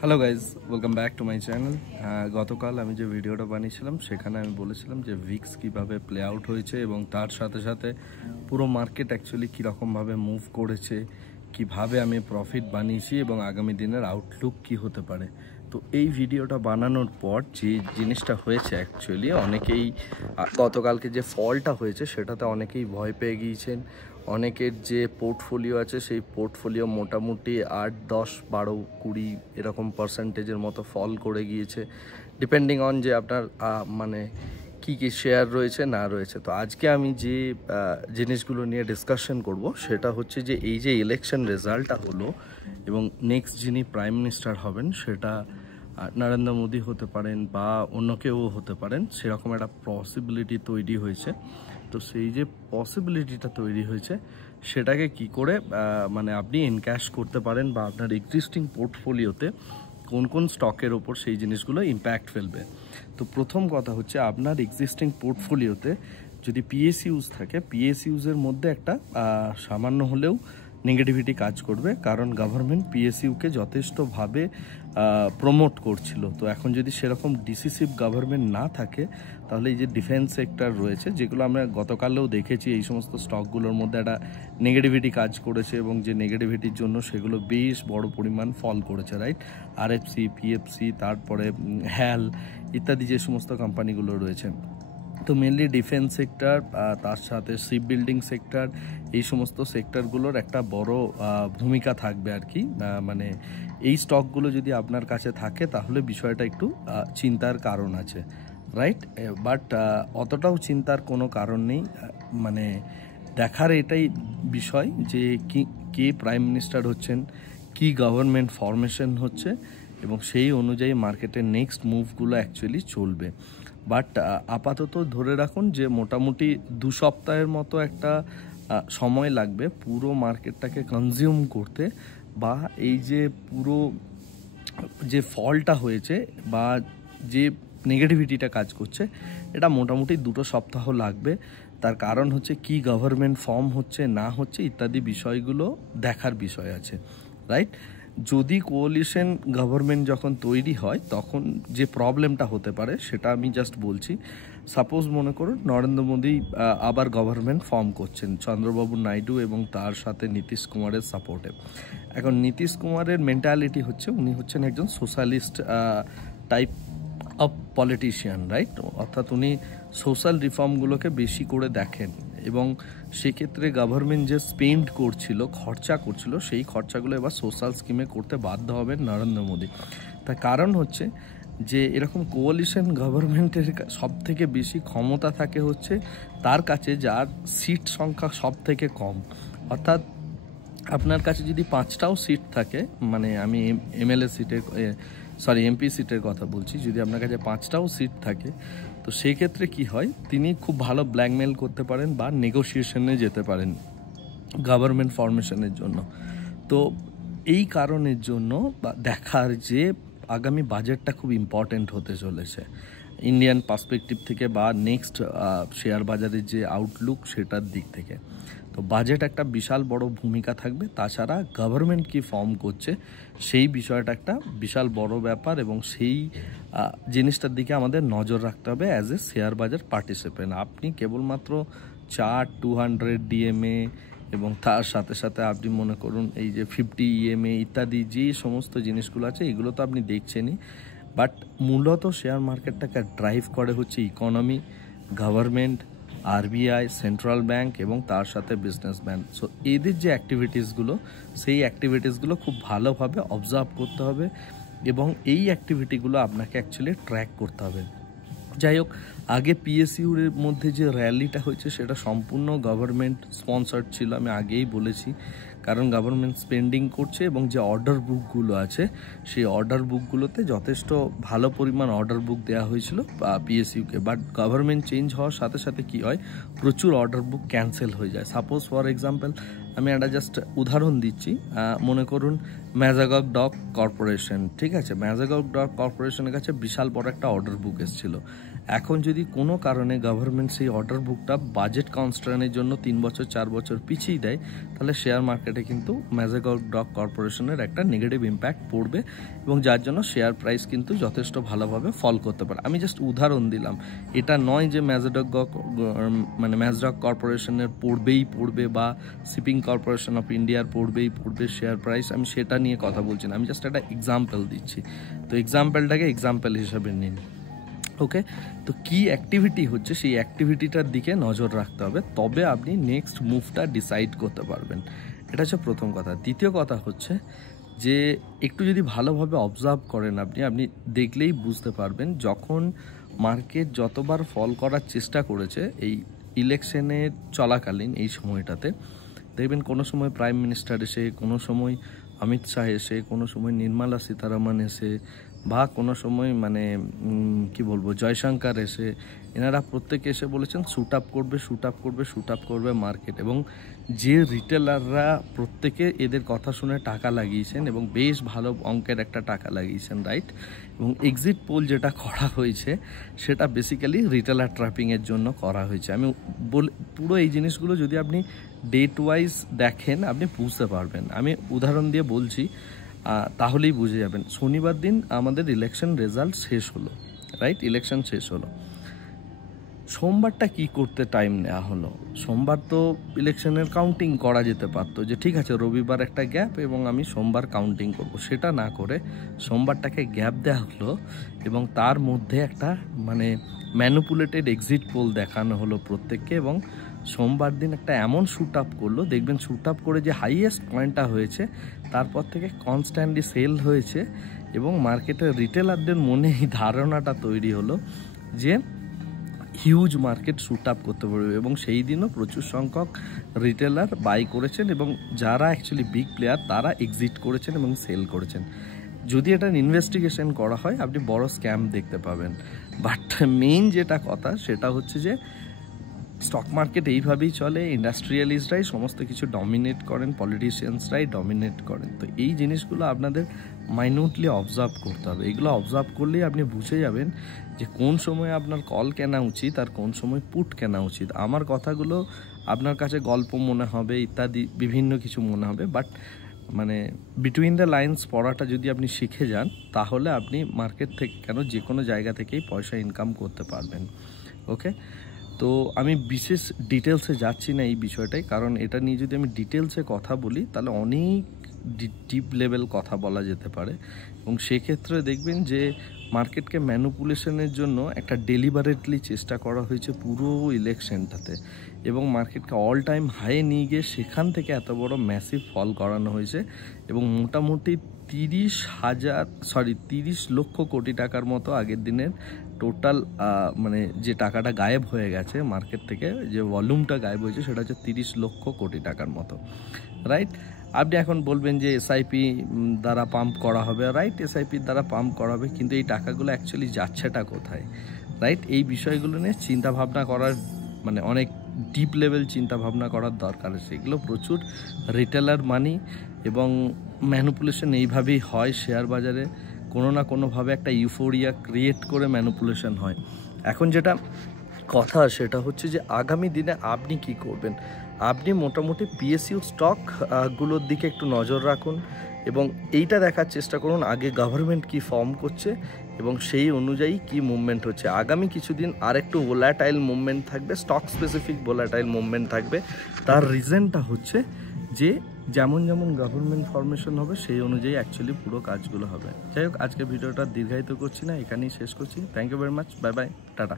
Hello guys, welcome back to my channel. গতকাল আমি যে ভিডিওটা বানিয়েছিলাম সেখানে আমি বলেছিলাম যে ভিক্স কীভাবে প্লে আউট হয়েছে এবং তার সাথে সাথে পুরো মার্কেট অ্যাকচুয়ালি কীরকমভাবে মুভ করেছে, কিভাবে আমি প্রফিট বানিয়েছি এবং আগামী দিনের আউটলুক কি হতে পারে। তো এই ভিডিওটা বানানোর পর যে জিনিসটা হয়েছে অ্যাকচুয়ালি অনেকেই গতকালকে যে ফলটা হয়েছে সেটাতে অনেকেই ভয় পেয়ে গিয়েছেন। অনেকের যে পোর্টফোলিও আছে সেই পোর্টফোলিও মোটামুটি 8, 10, 12, 20 এরকম পার্সেন্টেজের মতো ফল করে গিয়েছে, ডিপেন্ডিং অন যে আপনার মানে কি কি শেয়ার রয়েছে না রয়েছে। তো আজকে আমি যে জিনিসগুলো নিয়ে ডিসকাশন করব সেটা হচ্ছে যে এই যে ইলেকশন রেজাল্টটা হলো এবং নেক্সট যিনি প্রাইম মিনিস্টার হবেন সেটা নরেন্দ্র মোদী হতে পারেন বা অন্য কেউ হতে পারেন, সেরকম একটা পসিবিলিটি তৈরি হয়েছে। তো সেই যে পসিবিলিটিটা তৈরি হয়েছে সেটাকে কি করে মানে আপনি এনক্যাশ করতে পারেন বা আপনার এক্সিস্টিং পোর্টফোলিওতে কোন কোন স্টকের ওপর সেই জিনিসগুলো ইম্প্যাক্ট ফেলবে। তো প্রথম কথা হচ্ছে আপনার এক্সিস্টিং পোর্টফোলিওতে যদি পিএসইউজ থাকে, পিএসইউজের মধ্যে একটা সামান্য হলেও নেগেটিভিটি কাজ করবে, কারণ গভর্নমেন্ট পিএসইউকে যথেষ্টভাবে প্রমোট করছিল। তো এখন যদি সেরকম ডিসিসিভ গভর্নমেন্ট না থাকে তাহলে এই যে ডিফেন্স সেক্টর রয়েছে, যেগুলো আমরা গতকালেও দেখেছি, এই সমস্ত স্টকগুলোর মধ্যে একটা নেগেটিভিটি কাজ করেছে এবং যে নেগেটিভিটির জন্য সেগুলো বেশ বড় পরিমাণ ফল করেছে, রাইট? আরএফসি, পিএফসি, তারপরে হ্যাল ইত্যাদি যে সমস্ত কোম্পানিগুলো রয়েছে। তো মেনলি ডিফেন্স সেক্টর, তার সাথে শিপ বিল্ডিং সেক্টর, এই সমস্ত সেক্টরগুলোর একটা বড় ভূমিকা থাকবে আর কি। মানে এই স্টকগুলো যদি আপনার কাছে থাকে তাহলে বিষয়টা একটু চিন্তার কারণ আছে, রাইট? বাট অতটাও চিন্তার কোনো কারণ নেই। মানে দেখার এটাই বিষয় যে কে প্রাইম মিনিস্টার হচ্ছেন, কি গভর্নমেন্ট ফরমেশন হচ্ছে এবং সেই অনুযায়ী মার্কেটের নেক্সট মুভগুলো অ্যাকচুয়ালি চলবে। বাট আপাতত ধরে রাখুন যে মোটামুটি 2 সপ্তাহের মতো একটা সময় লাগবে পুরো মার্কেটটাকে কনজিউম করতে, বা এই যে পুরো যে ফলটা হয়েছে বা যে নেগেটিভিটিটা কাজ করছে এটা মোটামুটি 2 সপ্তাহ লাগবে। তার কারণ হচ্ছে কি গভর্নমেন্ট ফর্ম হচ্ছে না হচ্ছে ইত্যাদি বিষয়গুলো দেখার বিষয় আছে, রাইট? যদি কোয়ালিশন গভর্নমেন্ট যখন তৈরি হয় তখন যে প্রবলেমটা হতে পারে সেটা আমি জাস্ট বলছি। সাপোজ মনে করুন নরেন্দ্র মোদী আবার গভর্নমেন্ট ফর্ম করছেন চন্দ্রবাবু নাইডু এবং তার সাথে নীতিশ কুমারের সাপোর্টে। এখন নীতিশ কুমারের মেন্টালিটি হচ্ছে উনি হচ্ছেন একজন socialist type of politician, right? অর্থাৎ উনি সোশ্যাল রিফর্মগুলোকে বেশি করে দেখেন এবং সেক্ষেত্রে গভর্নমেন্ট যে স্পেন্ড করছিল, খরচা করছিল, সেই খরচাগুলো এবার সোশ্যাল স্কিমে করতে বাধ্য হবেন নরেন্দ্র মোদী। তার কারণ হচ্ছে যে এরকম কোয়ালিশন গভর্নমেন্টের সব থেকে বেশি ক্ষমতা থাকে হচ্ছে তার কাছে যার সিট সংখ্যা সব থেকে কম। অর্থাৎ আপনার কাছে যদি 5টাও সিট থাকে, মানে আমি এমএলএ সিটের এমপি সিটের কথা বলছি, যদি আপনার কাছে 5টাও সিট থাকে তো সেই ক্ষেত্রে কি হয়, তিনি খুব ভালো ব্ল্যাকমেল করতে পারেন বা নেগোসিয়েশনে যেতে পারেন গভর্নমেন্ট ফরমেশনের জন্য। তো এই কারণের জন্য দেখার যে আগামী বাজেটটা খুব ইম্পর্ট্যান্ট হতে চলেছে ইন্ডিয়ান পার্সপেক্টিভ থেকে বা নেক্সট শেয়ার বাজারের যে আউটলুক সেটার দিক থেকে। তো বাজেট একটা বিশাল বড় ভূমিকা থাকবে, তাছাড়া গভর্নমেন্ট কি ফর্ম করছে সেই বিষয়টা একটা বিশাল বড় ব্যাপার এবং সেই জিনিসটার দিকে আমাদের নজর রাখতে হবে অ্যাজ এ শেয়ার বাজার পার্টিসিপেন্ট। আপনি কেবলমাত্র চার্ট, 200 ডিএমএ এবং তার সাথে সাথে আপনি মনে করুন এই যে 50 ইএমএ ইত্যাদি যে সমস্ত জিনিসগুলো আছে এগুলো তো আপনি দেখছেনই, বাট মূলত শেয়ার মার্কেটটাকে ড্রাইভ করে হচ্ছে economy, government, RBI, central bank এবং তার সাথে বিজনেসম্যান। সো এদের যে অ্যাক্টিভিটিসগুলো সেই অ্যাক্টিভিটিসগুলো খুব ভালোভাবে অবজার্ভ করতে হবে এবং এই অ্যাক্টিভিটিগুলো আপনাকে অ্যাকচুয়ালি ট্র্যাক করতে হবে। যাই হোক, আগে পিএসইউর মধ্যে যে র্যালিটা হয়েছে সেটা সম্পূর্ণ গভর্নমেন্ট স্পন্সার্ড ছিল, আমি আগেই বলেছি, কারণ গভর্নমেন্ট স্পেন্ডিং করছে এবং যে অর্ডার বুকগুলো আছে সেই অর্ডার বুকগুলোতে যথেষ্ট ভালো পরিমাণ অর্ডার বুক দেওয়া হয়েছিল পিএসইউকে। বাট গভর্নমেন্ট চেঞ্জ হওয়ার সাথে সাথে কি হয়, প্রচুর অর্ডার বুক ক্যান্সেল হয়ে যায়। সাপোজ ফর এক্সাম্পল আমি একটা জাস্ট উদাহরণ দিচ্ছি, মনে করুন ম্যাজাগগ ডক কর্পোরেশন, ঠিক আছে, ম্যাজাগগ ডক কর্পোরেশনের কাছে বিশাল বড় একটা অর্ডার বুক এসেছিল। এখন যদি কোনো কারণে গভর্নমেন্ট সেই অর্ডার বুকটা বাজেট কনস্ট্রেনের জন্য 3 বছর 4 বছর পিছিয়ে দেয়, তাহলে শেয়ার মার্কেটে কিন্তু ম্যাজাগগ ডক কর্পোরেশনের একটা নেগেটিভ ইম্প্যাক্ট পড়বে এবং যার জন্য শেয়ার প্রাইস কিন্তু যথেষ্ট ভালোভাবে ফল করতে পারে। আমি জাস্ট উদাহরণ দিলাম, এটা নয় যে ম্যাজাগগ কর্পোরেশনের পড়বে বা শিপিং কর্পোরেশন অফ ইন্ডিয়ার পড়বে শেয়ার প্রাইস, আমি সেটা নিয়ে কথা বলছি না, আমি জাস্ট একটা এক্সাম্পল দিচ্ছি। তো এক্সাম্পলটাকে এক্সাম্পল হিসাবে নিন। ওকে, তো কি অ্যাক্টিভিটি হচ্ছে সেই অ্যাক্টিভিটিটার দিকে নজর রাখতে হবে, তবে আপনি নেক্সট মুভটা ডিসাইড করতে পারবেন। এটা হচ্ছে প্রথম কথা। দ্বিতীয় কথা হচ্ছে যে একটু যদি ভালোভাবে অবজার্ভ করেন আপনি দেখলেই বুঝতে পারবেন, যখন মার্কেট যতবার ফল করার চেষ্টা করেছে এই ইলেকশনের চলাকালীন এই সময়টাতে, দেখবেন কোনো সময় প্রাইম মিনিস্টার এসে, কোনো সময় অমিত শাহ এসে, কোনো সময় নির্মলা সীতারামন এসে, বা কোনো সময় কি বলবো জয়শঙ্কর এসে, এনারা প্রত্যেকে এসে বলেছেন শ্যুট আপ করবে মার্কেট, এবং যে রিটেলাররা প্রত্যেকে এদের কথা শুনে টাকা লাগিয়েছেন এবং বেশ ভালো অঙ্কের একটা টাকা লাগিয়েছেন, রাইট। এবং এক্সিট পোল যেটা করা হয়েছে সেটা বেসিক্যালি রিটেলার ট্র্যাপিংয়ের জন্য করা হয়েছে। আমি পুরো এই জিনিসগুলো যদি আপনি ডেট ওয়াইজ দেখেন আপনি বুঝতে পারবেন। আমি উদাহরণ দিয়ে বলছি, তাহলেই বুঝে যাবেন। শনিবার দিন আমাদের ইলেকশন রেজাল্ট শেষ হলো, রাইট, ইলেকশন শেষ হলো। সোমবারটা কি করতে টাইম নেওয়া হলো? সোমবার তো ইলেকশনের কাউন্টিং করা যেতে পারতো, যে ঠিক আছে রবিবার একটা গ্যাপ এবং আমি সোমবার কাউন্টিং করব, সেটা না করে সোমবারটাকে গ্যাপ দেওয়া হলো এবং তার মধ্যে একটা ম্যানিপুলেটেড এক্সিট পোল দেখানো হলো প্রত্যেককে, এবং সোমবার দিন একটা এমন শ্যুট আপ করলো, দেখবেন শ্যুট আপ করে যে হাইয়েস্ট পয়েন্টটা হয়েছে তারপর থেকে কনস্ট্যান্টলি সেল হয়েছে এবং মার্কেটের রিটেলারদের মনে এই ধারণাটা তৈরি হলো যে হিউজ মার্কেট শ্যুট আপ করতে পারবে, এবং সেই দিনও প্রচুর সংখ্যক রিটেলার বাই করেছেন এবং যারা অ্যাকচুয়ালি বিগ প্লেয়ার তারা এক্সিট করেছেন এবং সেল করেছেন। যদি এটার ইনভেস্টিগেশন করা হয় আপনি বড় স্ক্যাম দেখতে পাবেন। বাট মেইন যেটা কথা সেটা হচ্ছে যে স্টক মার্কেট এইভাবেই চলে, ইন্ডাস্ট্রিয়ালিস্টরাই সমস্ত কিছু ডমিনেট করেন, পলিটিশিয়ানসরাই ডমিনেট করেন। তো এই জিনিসগুলো আপনাদের মাইনিউটলি অবজার্ভ করতে হবে। এগুলো অবজার্ভ করলেই আপনি বুঝে যাবেন যে কোন সময় আপনার কল কেনা উচিত আর কোন সময় পুট কেনা উচিত। আমার কথাগুলো আপনার কাছে গল্প মনে হবে, ইত্যাদি বিভিন্ন কিছু মনে হবে, বাট বিটুইন দ্য লাইন্স পড়াটা যদি আপনি শিখে যান তাহলে আপনি মার্কেট থেকে কেন যে কোনো জায়গা থেকেই পয়সা ইনকাম করতে পারবেন। ওকে, তো আমি বিশেষ ডিটেলসে যাচ্ছি না এই বিষয়টাই, কারণ এটা নিয়ে যদি আমি ডিটেলসে কথা বলি তাহলে অনেক ডিপ লেভেল কথা বলা যেতে পারে, এবং সেক্ষেত্রে দেখবেন যে মার্কেটকে ম্যানিপুলেশনের জন্য একটা ডেলিবারেটলি চেষ্টা করা হয়েছে পুরো ইলেকশনটাতে, এবং মার্কেটকে অল টাইম হাইয়ে নিয়ে গিয়ে সেখান থেকে এত বড় ম্যাসিভ ফল করানো হয়েছে, এবং মোটামুটি 30 লক্ষ কোটি টাকার মতো আগের দিনের টোটাল যে টাকাটা গায়েব হয়ে গেছে মার্কেট থেকে, যে ভলিউমটা গায়েব হয়েছে সেটা হচ্ছে 30 লক্ষ কোটি টাকার মতো, রাইট। আপনি এখন বলবেন যে এসআইপি দ্বারা পাম্প করা হবে, রাইট, এসআইপির দ্বারা পাম্প করা হবে, কিন্তু এই টাকাগুলো অ্যাকচুয়ালি যাচ্ছেটা কোথায়, রাইট। এই বিষয়গুলো নিয়ে চিন্তাভাবনা করার অনেক ডিপ লেভেল চিন্তাভাবনা করার দরকার আছে। এগুলো প্রচুর রিটেলার মানি এবং ম্যানিপুলেশন এইভাবেই হয় শেয়ার বাজারে, কোনো না কোনোভাবে একটা ইউফোরিয়া ক্রিয়েট করে ম্যানিপুলেশন হয়। এখন যেটা কথা সেটা হচ্ছে যে আগামী দিনে আপনি কি করবেন। আপনি মোটামুটি পিএসইউ স্টকগুলোর দিকে একটু নজর রাখুন এবং এইটা দেখার চেষ্টা করুন আগে গভর্নমেন্ট কি ফর্ম করছে এবং সেই অনুযায়ী কি মুভমেন্ট হচ্ছে। আগামী কিছুদিন আর একটু ভোলাটাইল মুভমেন্ট থাকবে, স্টক স্পেসিফিক ভোলাটাইল মুভমেন্ট থাকবে। তার রিজনটা হচ্ছে যে যেমন যেমন গভর্নমেন্ট ফরমেশন হবে সেই অনুযায়ী অ্যাকচুয়ালি পুরো কাজগুলো হবে। যাই হোক, আজকে ভিডিওটা দীর্ঘায়িত করছি না, এখানেই শেষ করছি। Thank you very much, bye bye, tata.